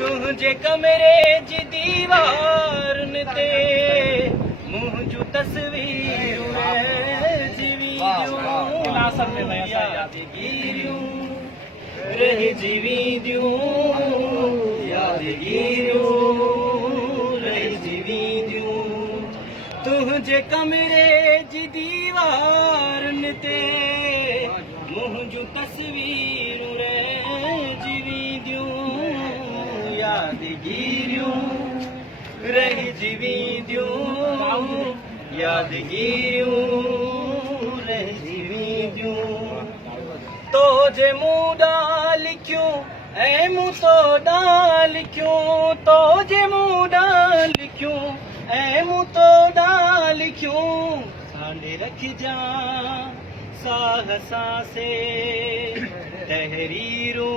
तुझे कमरे जी दीवारन ते मुंह जू तस्वीरूं जीवी यादगिरियूं रह जीवी दियूं यादगिरियूं रह जीवी दियूं तुझे कमरे जी दीवारन ते मुंह जू तस्वीरूं जीवी दियूं यादगिरियूं रह जीवी दियूं यादगिरियूं रह जीवी दियूं तो जे मूंडा लिखियूं ऐं मूं तोॾा लिखियूं तो जे मूंडा लिखियूं ऐं मूं तोॾा लिखियूं सांडे रखजां साह सांसे तहरीरूं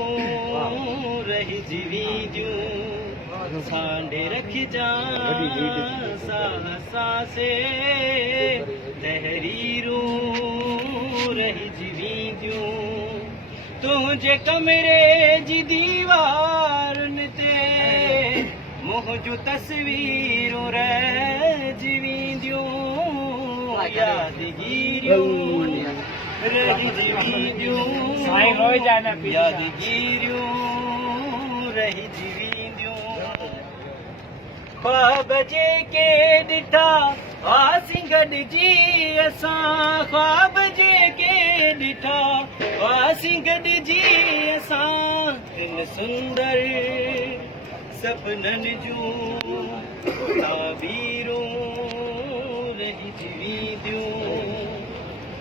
रह जीवी दियूं सांडे रखजां साह सांसे तहरीरूं रह जीवी दियूं तुझे कमरे जी दीवारन ते मुंह जू तस्वीरूं जीवी दियूं यादगिरियूं रह जीवी दियूं यादगिरियूं रह जीवी दियूं ख्वाब जेके ॾिठा हुआसीं गॾिजी असां ख्वाब जेके ॾिठा हुआसीं गॾिजी असां तिन सुंदर सपननि जूं ताबीरूं रह जीवी दियूं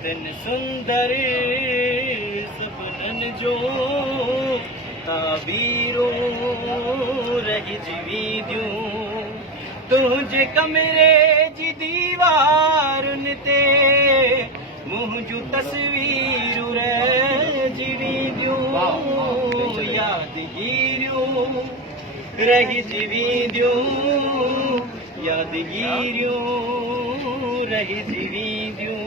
तिन सुंदर सपननि जूं ताबीरूं रह जीवी दियूं तुझे कमरे जी दीवारन ते मुंह जू तस्वीरूं जीवी दियूं यादगिरियूं रह जीवी दियूं यादगिरियूं रह जीवी दियूं